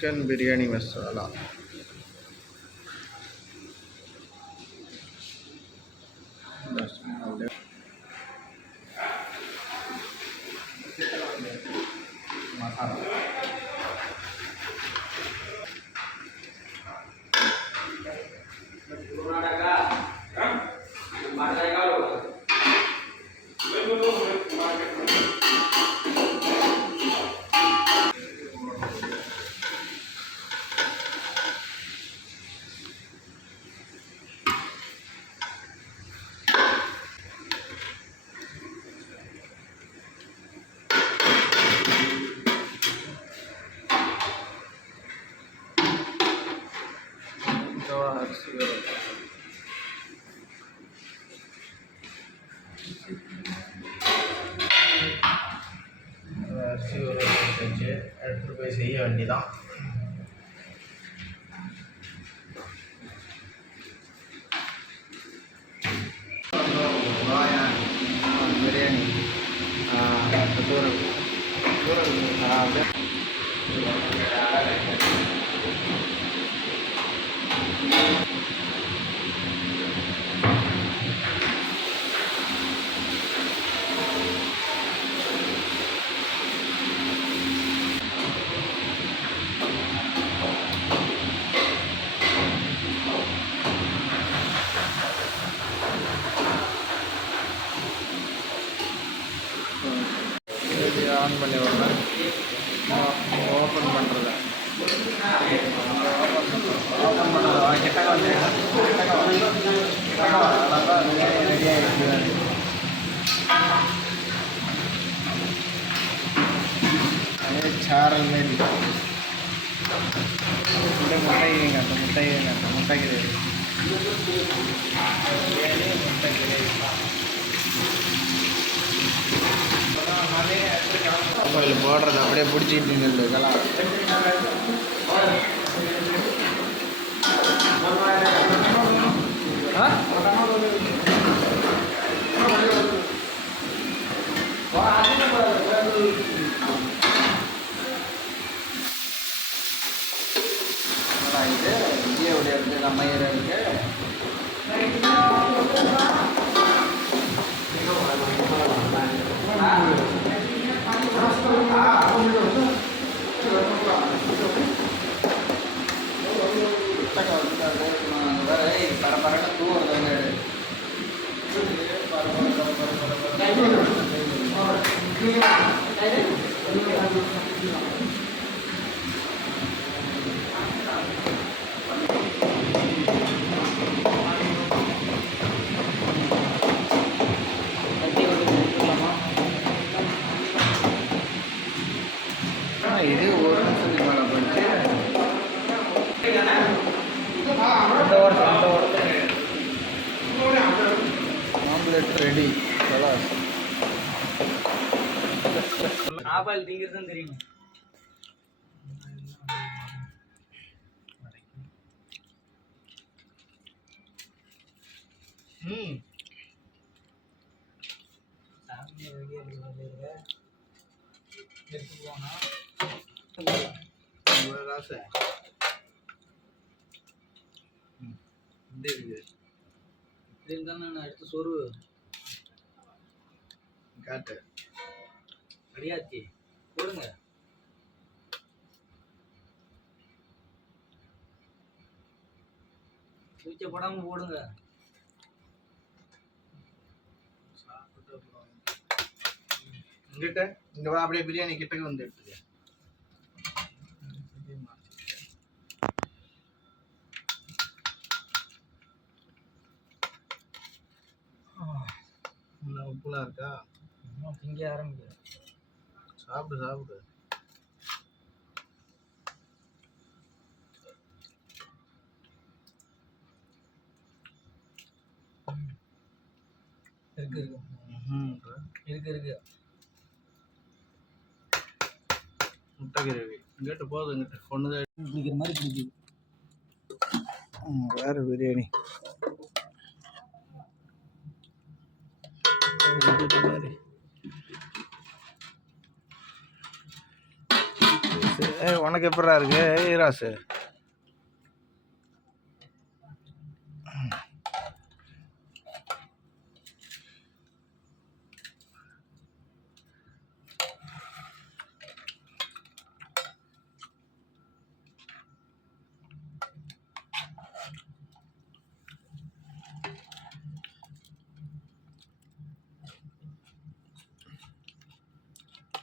Chicken biryani masala. அரிசி ஊற வச்சு எடுத்துகிட்டு போய் செய்ய வேண்டிதான். பிரியாணி ஆன் பண்ணி விடுறேன். ஓப்பன் பண்ணுறது ஓப்பன் பண்ணுறது கிட்டக்க வந்து ரெடி ஆகிடுச்சு. அதே சாரல் மாரி முட்டை வைங்க. அந்த முட்டை வைங்க. அந்த முட்டை கிரேவி முட்டை கிரேவி கோயில் போடுறது அப்படியே பிடிச்சிட்டு இதெல்லாம் இது இந்தியாவுடைய இருக்குது, நம்ம ஏரியா இருக்குது. பரபரன்னு தூவுறது இது ஒரு நிமிஷத்துக்கு மேலே போயிடுச்சு. Omelette ready. ஆபால் திங்கிறது தெரியும். எடுத்து சொரு காட்டு அடியாச்சி போடுங்க. சுவிட்சை போடாம போடுங்க. இங்கிட்ட இங்க வா, அப்படியே பிரியாணி கிட்டக்கு வந்து எடுத்துக்க. உப்புலாம் இருக்கா? திங்க ஆரம்பிக்க. சாப்பிடு சாப்பிடு. இருக்கு இருக்கு இருக்கு. முட்டை கிரேவி இங்கிட்ட போதும். இங்கிட்ட ஒன்று பிடிக்கிற மாதிரி பிடிக்குது. வேறு பிரியாணி மாதிரி உனக்கு எப்படா இருக்கு ராசு?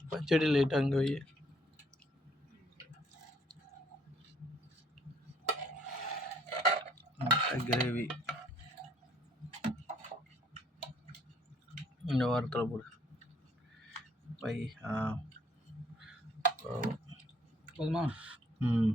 பச்சடி லைட்டாக அங்கே வை. கிரேவி இந்த வாரத்தில் போடு வை. போதுமா? ம்